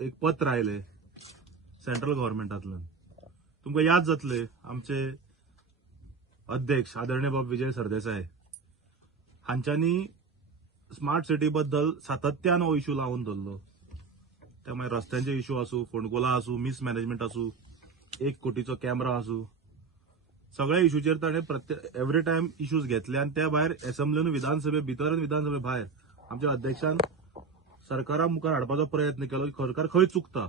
एक पत्र आयले सेंट्रल गव्हर्नमेंटातल्यान. तुमकां याद जातले आमचे अध्यक्ष आदरणीय बाब विजय सरदेसाय हांच्यांनी स्मार्ट सिटी बद्दल सातत्यान हो इश्यू लावून धरलो. ते मागीर रस्त्यांचे इश्यू आसूं, फोंडकुलां आसूं, मिसमॅनेजमेंट आसूं, 1 कोटीचो कॅमेरा आसूं, सगळ्या इश्यूचेर ताणें एव्हरी टायम इश्यूज घेतले. आनी त्या भायर असेंब्लीन विधानसभे भितर आनी विधानसभे भायर आमच्या अध्यक्षान सरकारा मुखार हाडपाचो प्रयत्न केलो की सरकार खंय चुकता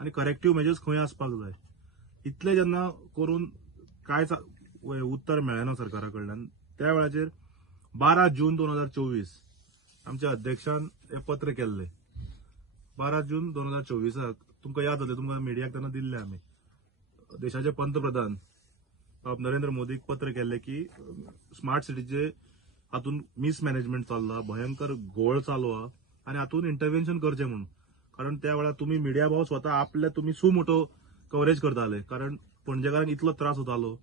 आनी करेक्टिव्ह मेजर्स खंय आसपाक जाय. इतले जेन्ना करून कांयच उत्तर मेळना सरकारा कडल्यान, त्या वेळाचेर 12 जून 2024 आमच्या अध्यक्षान हे पत्र केल्ले. 12 जून 2024 तुमकां याद जातलें, तुमकां मिडियाक तेन्ना दिल्ले आमी. देशाचे पंतप्रधान बाब नरेंद्र मोदीक पत्र केल्ले की स्मार्ट सिटीचे हातून मिसमॅनेजमेंट चल्ला, भयंकर घोळ चालू आहा आनी हातून इंटरव्हेन्शन करचें म्हणून. कारण त्या वेळार तुमी मिडिया भाव स्वता आपले तुमी सुमोटो कव्हरेज करताले, कारण पणजेकारांक इतलो त्रास जातालो.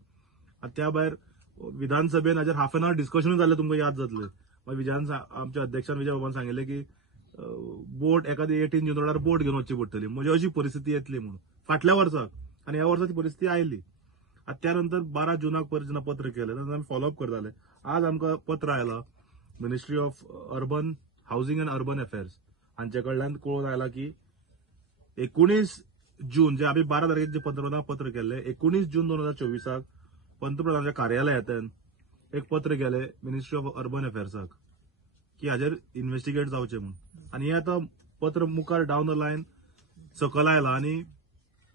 आनी त्या भायर विधानसभेन हाजेर हाफ एन आवर डिस्कशन जाल्लें, तुमकां याद जातलें. मागीर आमच्या अध्यक्षान विजय बाबान सांगिल्लें की बोट एखादी 18 जून रोडार बोट घेवन वचची पडटली, म्हणजे अशी परिस्थिती येतली म्हणून फाटल्या वर्साक. आनी ह्या वर्सा ती परिस्थिती आयली. आतां त्या नंतर 12 जुनाक परत जेन्ना पत्र केलें तेन्ना आमी फॉलोअप करताले. आज आमकां पत्र आयलां ministry of urban housing and urban affairs हांचे कडल्यान कळून आयला की 19 जून जे आमी 12 तारखेक जे पंतप्रधानाक पत्र केल्ले, 19 जून 2024 पंतप्रधानाच्या कार्यालयातल्यान एक पत्र गेले मिनिस्ट्री ऑफ अर्बन अफेअर्साक की हाजेर इन्व्हेस्टिगेट जावचें म्हणून. आनी हे आतां पत्र मुखार डावन द लायन सकयल आयलां आनी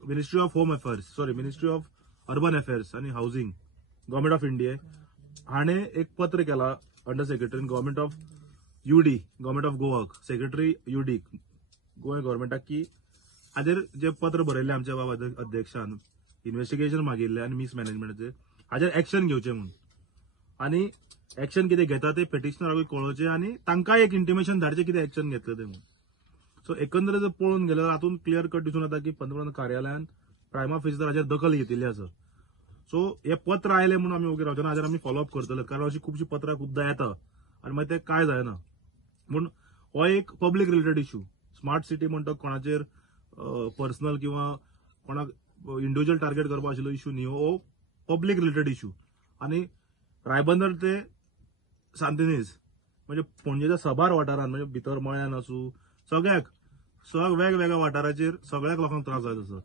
मिनिस्ट्री ऑफ अर्बन अफेअर्स आनी हाऊसिंग गव्हर्नमेंट ऑफ इंडिया हाणें एक पत्र केला अंडर सेक्रेटरीन government of UD, government of गोवाक, सेक्रेटरी यूडी गोवा गव्हर्नमेंटाक की हाजेर जे पत्र बरयल्ले आमच्या बाबा अध्यक्षान, इन्व्हेस्टिगेशन मागिल्ले आनी मिसमॅनेजमेंटाचेर हाजेर एक्शन घेवचें म्हणून. आनी एक्शन कितें घेता ते पेटिशनराकूय कळोवचें आनी तांकांय एक इंटिमेशन धाडचें कितें एक्शन घेतलें तें म्हणून. सो एकंदरीत जर पळोवन गेले जाल्यार हातूंत क्लियर कट दिसून येता की पंतप्रधान कार्यालयान प्रायमा फेसी हाजेर दखल घेतिल्ली आसा. सो हे पत्र आयले म्हणून आमी ओके रावचे ना, हाजेर आमी फॉलोअप करतले, कारण अशी खुबशीं पत्रां खुबदां येता आनी मागीर ते कांय जायना. पूण हो एक public related issue. Smart city म्हणटा कोणाचेर पर्सनल किंवा कोणाक इंडिव्हिज्युअल टार्गेट करपा आशिल्लो इश्यू न्ही, हो पब्लीक रिलेटेड इश्यू. आनी रायबंदर ते सांतिनेज म्हणजे पणजेच्या सबार वाठारांत म्हणजे भितर मळ्यान आसूं वेगवेगळ्या वाठाराचेर सगळ्याक लोकांक त्रास जायत आसा.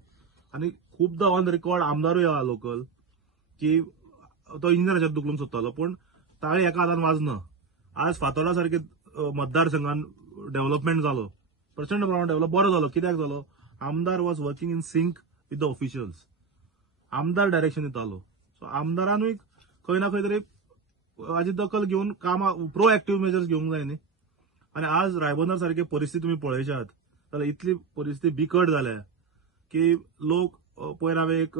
आनी खुबदां ऑन रेकॉर्ड आमदारूय आहा लोकल की तो इंजिनियराचेर दुखलूंक सोदतालो, पूण ताळी एका हातान वाजना. आज फातोर्डा सारखे मतदारसंघान डेव्हलपमेंट जालो, प्रचंड प्रमाणात डेव्हलप बरो जालो. कित्याक जालो? आमदार was working in sync with the officials. आमदार डायरेक्शन दितालो. सो आमदारानूय खंय ना खंय तरी हाची दखल घेवन कामां प्रोएक्टिव्ह मेजर्स घेवंक जाय न्ही. आनी आज रायबंदर सारखी परिस्थिती तुम्ही पळयशात जाल्यार इतली परिस्थिती बिकट जाल्या की लोक पयर हांवें एक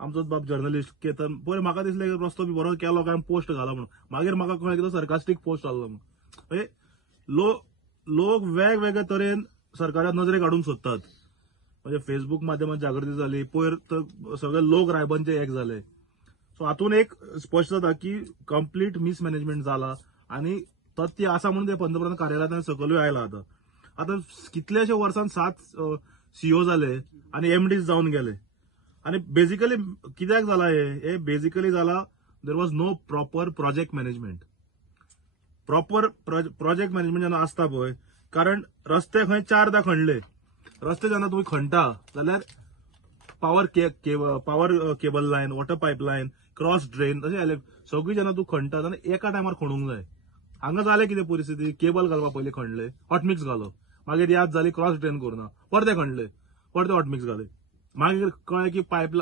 आमचोच बाब जर्नलिस्ट केतन पयर म्हाका दिसलें की रस्तो बी बरो केलो काय पोस्ट घाला म्हणून. मागीर म्हाका कळ्ळें की तो सरकास्टीक पोस्ट घाल्लो म्हणून. म्हणजे लोक वेगवेगळे तरेन सरकाराक नजरेक हाडूंक सोदतात. म्हणजे फेसबुक माध्यमांत जागृती जाली, पयर तर सगळे लोक रायबंदचे एक जाले. सो हातून एक स्पश्ट जाता की कंप्लीट मिसमॅनेजमेंट जाला आनी तथ्य आसा म्हणून ते पंतप्रधान कार्यालयात सकलूय आयला. आता कितलेशे वर्सान 7 सीओ जाले आनी एमडीज जावन गेले. आनी बेसिकली कित्याक जाला हे बेसिकली जाला there was no proper project management. Proper project management जेन्ना आसता पळय, कारण रस्ते खंय 4दा खणले. रस्ते जेन्ना तुम्ही खणटा जाल्यार power cable line, water pipeline, cross drain अशें सगळी जेन्ना तूं खणटा जाल्यार एका टायमार खणूंक जाय. हांगा जालें कितें परिस्थिती, केबल घालपा पयलीं खणले, हॉटमिक्स घालो, मागीर याद जाली क्रॉस ड्रेन करना, परते खणले, परते हॉटमिक्स घाले, मागीर कळ्ळें की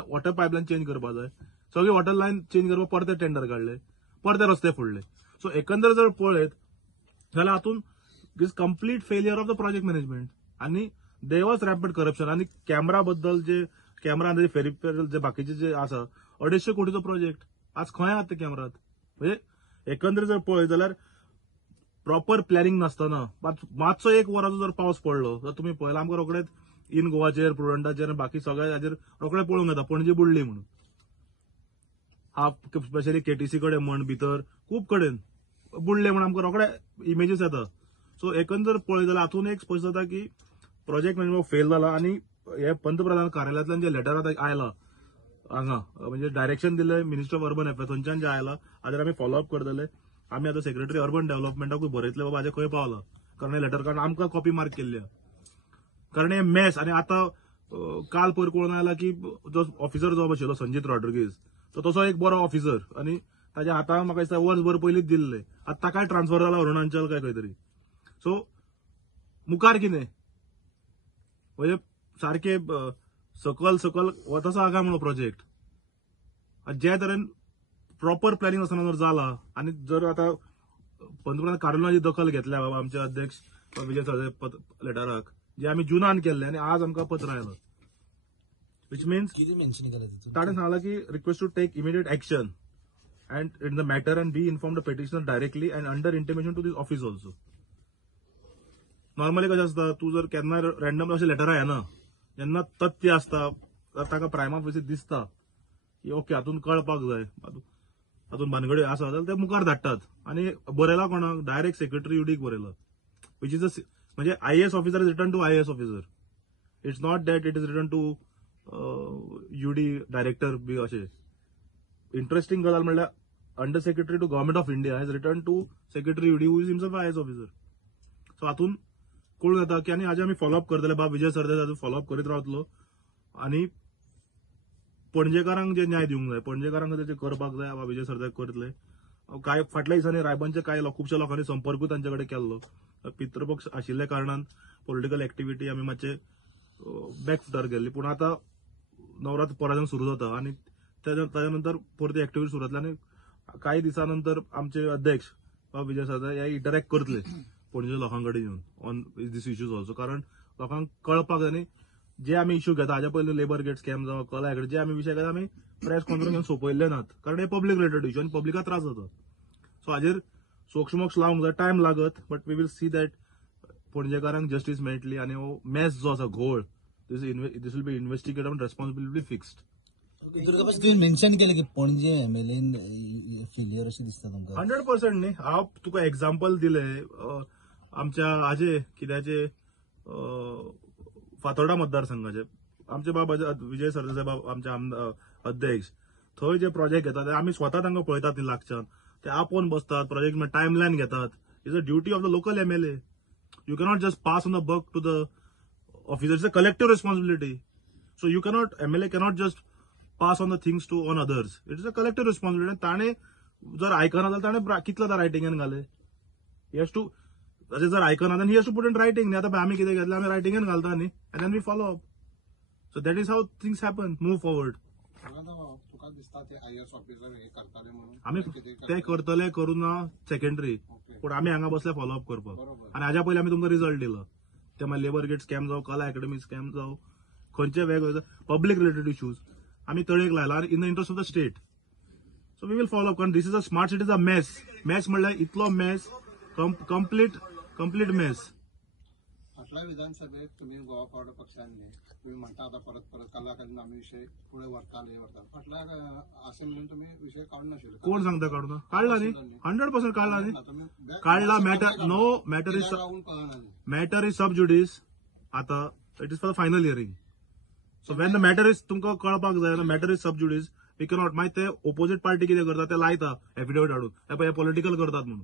वॉटर पायपलायन चेंज करपा जाय, सगळी वॉटर लायन चेंज करपा परते टेंडर काडले, परते रस्ते फोडले. सो एकंदर जर पळयत जाल्यार हातून दिस complete failure of the project management. आनी देर वॉज रॅम्पंट करप्शन. आनी कॅमेरा बद्दल जे कॅमेरा फेरिपेरल जे बाकीचे जे आसा 250 कोटीचो प्रोजेक्ट आज खंय आहात ते कॅमेरात. म्हणजे एकंदर जर पळयत जाल्यार प्रॉपर प्लॅनिंग नासतना मातसो 1 वराचो जर पावस पडलो जाल्यार तुम्ही पळयला आमकां रोखडेच इन गोवाचेर, प्रुडंटाचेर, बाकी सगळ्या हाजेर रोखडें पळोवंक येता पणजी बुडली म्हणून. स्पेशली केटीसी कडेन म्हण भितर खूब कडेन बुडले म्हणून आमकां रोखडे इमेजीस येता. सो एकंदर पळयत जाल्यार हातून एक स्पश्ट जाता की प्रोजेक्ट मॅनेजमेंट फेल जाला आणि हे पंतप्रधान कार्यालयातल्यान जे लेटर आतां आयला हांगा म्हणजे डायरेक्शन दिले मिनिस्टर ऑफ अर्बन अफेअर्स थंयच्यान जे आयला हाजेर आमी फॉलोअप करतले. आमी आतां सेक्रेटरी अर्बन डेव्हलपमेंटाकूय बरयतले बाबा हाजे खंय पावला कारण हे लेटर कारण आमकां कॉपी मार्क केल्ली कारण हे मॅस. आणि आता काल पयर कोण आयला की जो ऑफिसर जो आशिल्लो संजीत रॉड्रिगीज तो तसो एक बरो ऑफिसर आणि ताच्या हातांत म्हाका दिसता वर्सभर पयलींच दिल्ले आतां ताकाय ट्रान्सफर जाला अरुणाचल काय खंय तरी. सो मुखार कितें म्हणजे सारखे सकल सकल वता आसा म्हणून प्रोजेक्ट जे तरेन प्रॉपर प्लॅनिंग आसतना जर जाला आणि जर आता पंतप्रधान कार्यालयाची दखल घेतल्या बाबा आमचे अध्यक्ष विजय सरदेसाय लेटराक जे आम्ही जुनान केल्ले आणि आज आमकां पत्र आयलं विच मीन्स ताणें सांगला की request to take immediate action and in the matter and be inform the petitioner directly and under intimation to this office also. Normally कशें आसता तूं जर केन्ना रॅन्डम अशें लेटरां येना जेन्ना तथ्य आसता ताका प्रायमा फेसी दिसता की ओके हातून कळपाक जाय हातून भानगडी आसा जाल्यार ते मुखार धाडटात आणि बरयला कोणाक डायरेक्ट सेक्रेटरी युडीक बरयला विच इज म्हणजे IAS officer is return to IAS officer. It's not that it is return to UD director बी अशें. इंटरेस्टिंग गजाल म्हणल्यार under secretary to government of India has return to secretary UD who is himself IAS officer. So हातून कळून येता की आनी हाजे आमी फॉलोअप करतले बाबा विजय सरदेसाय फॉलोअप करीत रावतलो आणि पणजेकारांक जे न्याय दिवंक जाय पणजेकारांक ते करपाक जाय बाबा विजय सरदेसाय करतले. काय फाटल्या दिसांनी रायबंदचे काय खुबशा लोकांनी संपर्कूय तांचे कडेन केल्लो पितृपक्ष आशिल्ल्या कारणान पॉलिटिकल एक्टिव्हिटी आमी मातशे बॅकफुटार गेल्ली पूण आतां नवरात्र परत सुरू जाता आणि ताच्या नंतर परत एक्टिव्हिटी सुरू जातली आणि काही दिसानंतर आमचे अध्यक्ष विजय सरदेसाय हे इंटरॅक्ट करतले पणजे लोकां कडेन येवन ऑन दीस इश्यूज ऑल्सो कारण लोकांक कळपाक जाय न्ही जे आमी इश्यू घेता हाच्या पयलीं लेबर गेट स्कॅम जावं कला जे आमी विशय घेता आमी प्रेस कॉन्फरन्स घेवन सोंपयल्ले नात कारण हे पब्लीक रिलेटेड इश्यू आणि पब्लिकाक त्रास जाता. सो हाजेर सोक्षमोक्ष लावंक जाय टायम लागत but we will see that पणजेकारांक जस्टीस मेळटली आणि हो मॅस जो आसा घोळ this will be investigated and responsibility fixed. तुवें मेन्शन केलें की पणजे MLA फेल्युअर अशें दिसता तुमकां 100% न्ही. हांव तुका एक्झाम्पल दिले आमच्या हाजे कित्याचे फातोर्डा मतदारसंघाचे आमचे बाबा विजय सरदेसाय बाबा आमचे अध्यक्ष थंय जे प्रोजेक्ट घेतात ते आमी स्वता तांकां पळयतात न्ही लागच्यान ते आपोवन बसतात प्रोजेक्ट टायमलायन घेतात. Is a duty of the local MLA. You cannot just pass on the buck to the officer. It's a collective responsibility. So you cannot MLA cannot just pass on the things to on others. It is a collective responsibility. ताणे जर आयकना जाल्यार ताणे कितलो दा रायटिंगान घाले has to जर आयकना जाल्यार he has to put in writing. आतां आमी कितें घेतलें आमी रायटिंगान घालता न्ही and then we follow up. So that is how things happen move forward. आमी ते करतले करूना सेकंडरी पूण आमी हांगा बसले फॉलोअप करपाक आणि हाज्या पयलीं आमी तुमकां रिजल्ट दिलो ते मागीर लेबर गेट स्कॅम जावं कला अकॅडमी स्कॅम जावं खंयचे वेगवेगळे पब्लीक रिलेटेड इश्यूज आमी तळेक लायला in the interest of the state. So we will follow कारण this is a smart city is a mess. Mess म्हणल्यार इतलो मॅस कंप्लीट मॅस. फाटल्या विधानसभेत तुम्ही गोवा फॉरवर्ड पक्षाने तुम्ही म्हणता आता परत कला अकादमी आम्ही विषय पुढे व्हरता फाटल्या असेंब्लीन तुम्ही विषय काढून नाशिल्ले. कोण सांगता काढून काढला न्ही 100% काढला न्ही काढला. Matter is sub judice. आता it is for the final hearing. So when the matter is तुमकां कळपाक जाय matter is sub judice we cannot मागीर ते ओपोजीट पार्टी कितें करता ते लायता एफिडेविट हाडून हे पॉलिटिकल करतात म्हणून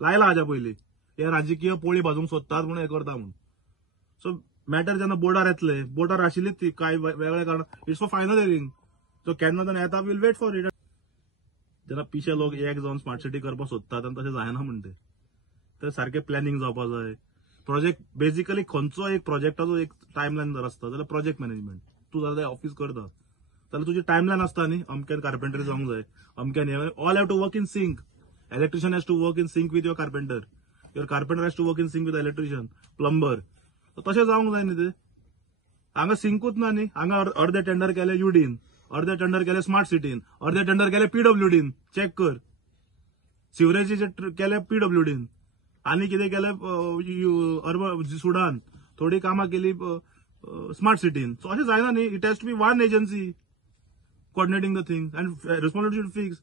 लायला हाज्या पयलीं हे राजकीय पोळी भाजूंक सोदतात म्हणून हे करता म्हणून. सो मॅटर जेन्ना बोर्डार येतले बोर्डार आशिल्लीच ती काय वेगळे कारण it's for final hearing. So केन्ना तेन्ना येता वील वेट फॉर इट. जेन्ना पिशे लोक एक जावन स्मार्ट सिटी करपाक सोदतात आनी तशें जायना म्हणटे ते सारकें प्लॅनिंग जावपाक जाय. प्रोजेक्ट बेसिकली खंयचो एक प्रोजेक्टाचो एक टायमलायन जर आसता जाल्यार प्रोजेक्ट मॅनेजमेंट तूं जाल्यार ऑफिस करता जाल्यार तुजी टायमलायन आसता न्ही अमक्यान कार्पेंटरी जावंक जाय अमक्यान all have to work in sync. Electrician has to work in sync with your carpenter. Your carpenter has to work in sync with electrician plumber. तशें जावंक जाय न्ही ते. हांगा सिंकूच ना न्ही. हांगा अर्धे टेंडर केले UDन अर्धे टेंडर केले स्मार्ट सिटीन अर्धे टेंडर केले PWDन. चॅक कर. सिवरेजीचे केले PWDन आनी कितें केलें अर्बन सुडान थोडी कामां केली स्मार्ट सिटीन. सो अशें जायना न्ही. It has to be one agency coordinating the things and responsibility should fix.